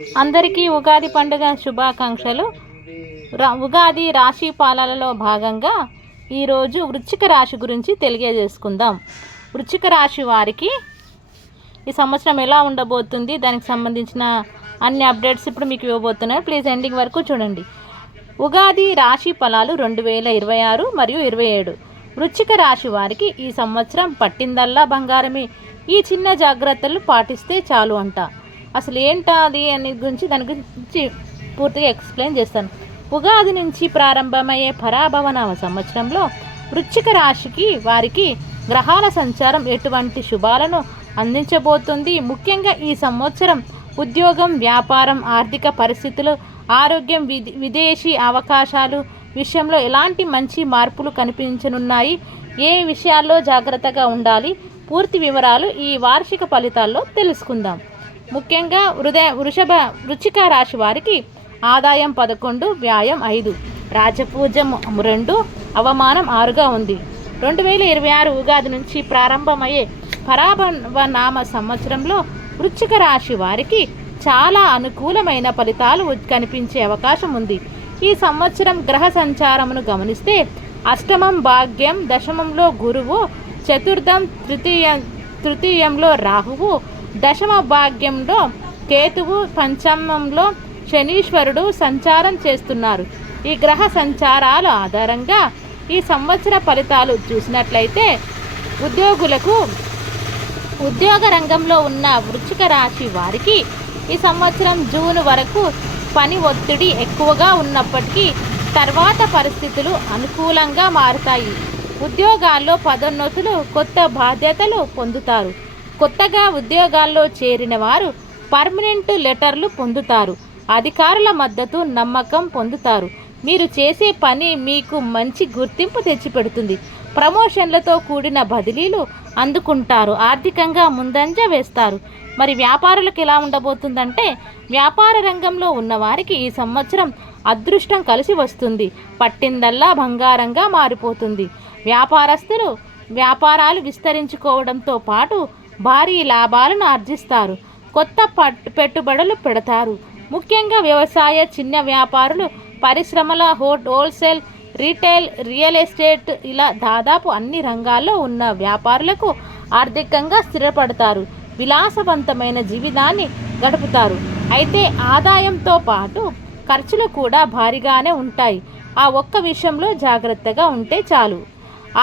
అందరికీ ఉగాది పండుగ శుభాకాంక్షలు. ఉగాది రాశి ఫలాలలో భాగంగా ఈరోజు వృశ్చిక రాశి గురించి తెలియజేసుకుందాం. వృశ్చిక రాశి వారికి ఈ సంవత్సరం ఎలా ఉండబోతుంది, దానికి సంబంధించిన అన్ని అప్డేట్స్ ఇప్పుడు మీకు ఇవ్వబోతున్నాను. ప్లీజ్ ఎండింగ్ వరకు చూడండి. ఉగాది రాశి ఫలాలు 2026 మరియు 27. వృశ్చిక రాశి వారికి ఈ సంవత్సరం పట్టిందల్లా బంగారమే. ఈ చిన్న జాగ్రత్తలు పాటిస్తే చాలు అంట. అసలు ఏంటా అది దాని గురించి పూర్తిగా ఎక్స్ప్లెయిన్ చేస్తాను. ఉగాది నుంచి ప్రారంభమయ్యే పరాభవనామ సంవత్సరంలో వృశ్చిక రాశికి వారికి గ్రహాల సంచారం ఎటువంటి శుభాలను అందించబోతుంది. ముఖ్యంగా ఈ సంవత్సరం ఉద్యోగం, వ్యాపారం, ఆర్థిక పరిస్థితులు, ఆరోగ్యం, విదేశీ అవకాశాలు విషయంలో ఎలాంటి మంచి మార్పులు కనిపించనున్నాయి, ఏ విషయాల్లో జాగ్రత్తగా ఉండాలి, పూర్తి వివరాలు ఈ వార్షిక ఫలితాల్లో తెలుసుకుందాం. ముఖ్యంగా వృశ్చిక రాశి వారికి ఆదాయం 11, వ్యయం 5, రాజపూజ్యం 2, అవమానం 6గా ఉంది. 2026 ఉగాది నుంచి ప్రారంభమయ్యే పరాభవనామ సంవత్సరంలో వృశ్చిక రాశి వారికి చాలా అనుకూలమైన ఫలితాలు కనిపించే అవకాశం ఉంది. ఈ సంవత్సరం గ్రహ సంచారమును గమనిస్తే అష్టమం భాగ్యం, దశమంలో గురువు, చతుర్థం తృతీయంలో రాహువు, దశమ భాగ్యంలో కేతువు, పంచమంలో శనీశ్వరుడు సంచారం చేస్తున్నారు. ఈ గ్రహ సంచారాల ఆధారంగా ఈ సంవత్సర ఫలితాలు చూసినట్లయితే ఉద్యోగ రంగంలో ఉన్న వృశ్చిక రాశి వారికి ఈ సంవత్సరం జూన్ వరకు పని ఒత్తిడి ఎక్కువగా ఉన్నప్పటికీ తర్వాత పరిస్థితులు అనుకూలంగా మారుతాయి. ఉద్యోగాల్లో పదోన్నతులు, కొత్త బాధ్యతలు పొందుతారు. కొత్తగా ఉద్యోగాల్లో చేరిన వారు పర్మనెంట్ లెటర్లు పొందుతారు. అధికారుల మద్దతు, నమ్మకం పొందుతారు. మీరు చేసే పని మీకు మంచి గుర్తింపు తెచ్చిపెడుతుంది. ప్రమోషన్లతో కూడిన బదిలీలు అందుకుంటారు. ఆర్థికంగా ముందంజ వేస్తారు. మరి వ్యాపారులకు ఎలా ఉండబోతుందంటే, వ్యాపార రంగంలో ఉన్నవారికి ఈ సంవత్సరం అదృష్టం కలిసి వస్తుంది. పట్టిందల్లా బంగారంగా మారిపోతుంది. వ్యాపారస్తులు వ్యాపారాలు విస్తరించుకోవడంతో పాటు భారీ లాభాలను ఆర్జిస్తారు. కొత్త పెట్టుబడులు పెడతారు. ముఖ్యంగా వ్యవసాయ, చిన్న వ్యాపారులు, పరిశ్రమల, హోల్సేల్, రీటైల్, రియల్ ఎస్టేట్ ఇలా దాదాపు అన్ని రంగాల్లో ఉన్న వ్యాపారులకు ఆర్థికంగా స్థిరపడతారు. విలాసవంతమైన జీవితాన్ని గడుపుతారు. అయితే ఆదాయంతో పాటు ఖర్చులు కూడా భారీగానే ఉంటాయి. ఆ ఒక్క విషయంలో జాగ్రత్తగా ఉంటే చాలు.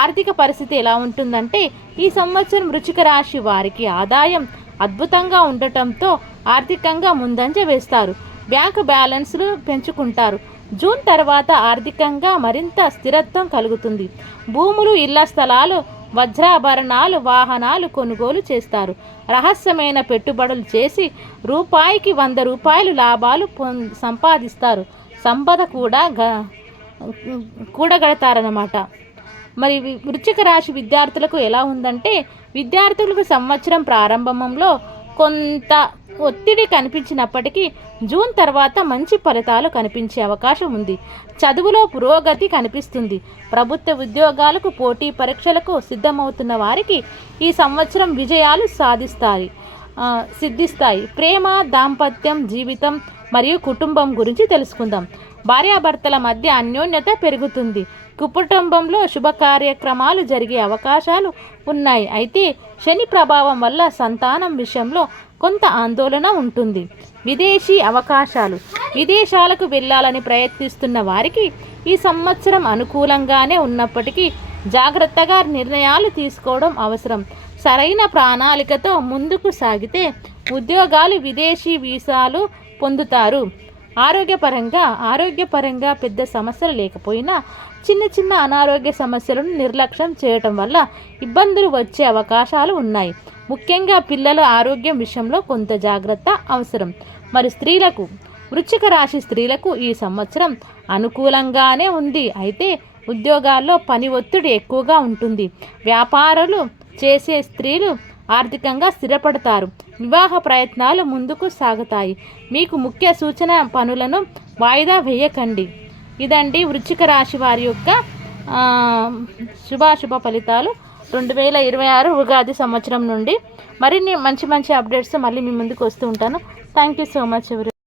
ఆర్థిక పరిస్థితి ఎలా ఉంటుందంటే, ఈ సంవత్సరం వృశ్చిక రాశి వారికి ఆదాయం అద్భుతంగా ఉండటంతో ఆర్థికంగా ముందంజ వేస్తారు. బ్యాంకు బ్యాలెన్స్లు పెంచుకుంటారు. జూన్ తర్వాత ఆర్థికంగా మరింత స్థిరత్వం కలుగుతుంది. భూములు, ఇళ్ల స్థలాలు, వజ్రాభరణాలు, వాహనాలు కొనుగోలు చేస్తారు. రహస్యమైన పెట్టుబడులు చేసి రూపాయికి 100 రూపాయలు లాభాలు సంపాదిస్తారు. సంపద కూడా కూడగడతారన్నమాట. మరి వృశ్చిక రాశి విద్యార్థులకు ఎలా ఉందంటే, విద్యార్థులకు సంవత్సరం ప్రారంభంలో కొంత ఒత్తిడి కనిపించినప్పటికీ జూన్ తర్వాత మంచి ఫలితాలు కనిపించే అవకాశం ఉంది. చదువులో పురోగతి కనిపిస్తుంది. ప్రభుత్వ ఉద్యోగాలకు, పోటీ పరీక్షలకు సిద్ధమవుతున్న వారికి ఈ సంవత్సరం విజయాలు సిద్ధిస్తాయి. ప్రేమ, దాంపత్యం, జీవితం మరియు కుటుంబం గురించి తెలుసుకుందాం. భార్యాభర్తల మధ్య అన్యోన్యత పెరుగుతుంది. కుటుంబంలో శుభ కార్యక్రమాలు జరిగే అవకాశాలు ఉన్నాయి. అయితే శని ప్రభావం వల్ల సంతానం విషయంలో కొంత ఆందోళన ఉంటుంది. విదేశీ అవకాశాలు, విదేశాలకు వెళ్ళాలని ప్రయత్నిస్తున్న వారికి ఈ సంవత్సరం అనుకూలంగానే ఉన్నప్పటికీ జాగ్రత్తగా నిర్ణయాలు తీసుకోవడం అవసరం. సరైన ప్రణాళికతో ముందుకు సాగితే ఉద్యోగాలు, విదేశీ వీసాలు పొందుతారు. ఆరోగ్యపరంగా పెద్ద సమస్యలు లేకపోయినా చిన్న అనారోగ్య సమస్యలను నిర్లక్ష్యం చేయటం వల్ల ఇబ్బందులు వచ్చే అవకాశాలు ఉన్నాయి. ముఖ్యంగా పిల్లల ఆరోగ్యం విషయంలో కొంత జాగ్రత్త అవసరం. మరి వృశ్చిక రాశి స్త్రీలకు ఈ సంవత్సరం అనుకూలంగానే ఉంది. అయితే ఉద్యోగాల్లో పని ఒత్తిడి ఎక్కువగా ఉంటుంది. వ్యాపారాలు చేసే స్త్రీలు ఆర్థికంగా స్థిరపడతారు. వివాహ ప్రయత్నాలు ముందుకు సాగుతాయి. మీకు ముఖ్య సూచన, పనులను వాయిదా వేయకండి. ఇదండి వృశ్చిక రాశి వారి యొక్క శుభాశుభ ఫలితాలు 2026 ఉగాది సంవత్సరం నుండి. మరిన్ని మంచి అప్డేట్స్ మళ్ళీ మీ ముందుకు వస్తూ ఉంటాను. థ్యాంక్ యూ సో మచ్ ఎవరి